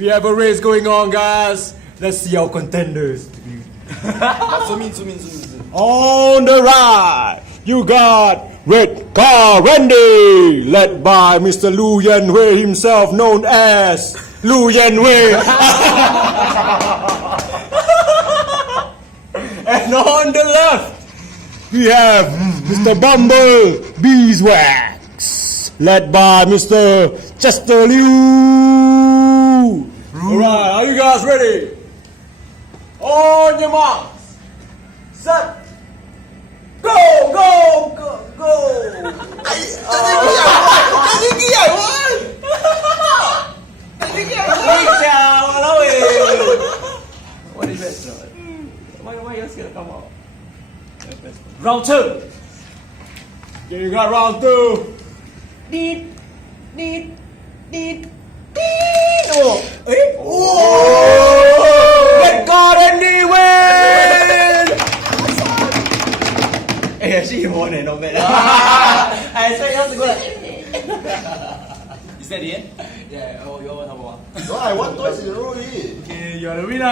We have a race going on, guys. Let's see our contenders. On the right, you got Red Car Randy, led by Mr. Lu Yanwei himself, known as Lu Yanwei. And on the left, we have Mr. Bumble Beeswax, led by Mr. Chester Liu. Alright, are you guys ready? On your marks, set, go, go, go, go. What is that, John? Why yours gonna come out? Round 2. Okay, you got round 2. Deed. Oh, Red Car Randy win! Hey, actually you won it, not bad. I expect yours to go like... Is that the end? Yeah, oh, you won number 1. No, I won twice in a row already. Okay, you're the winner.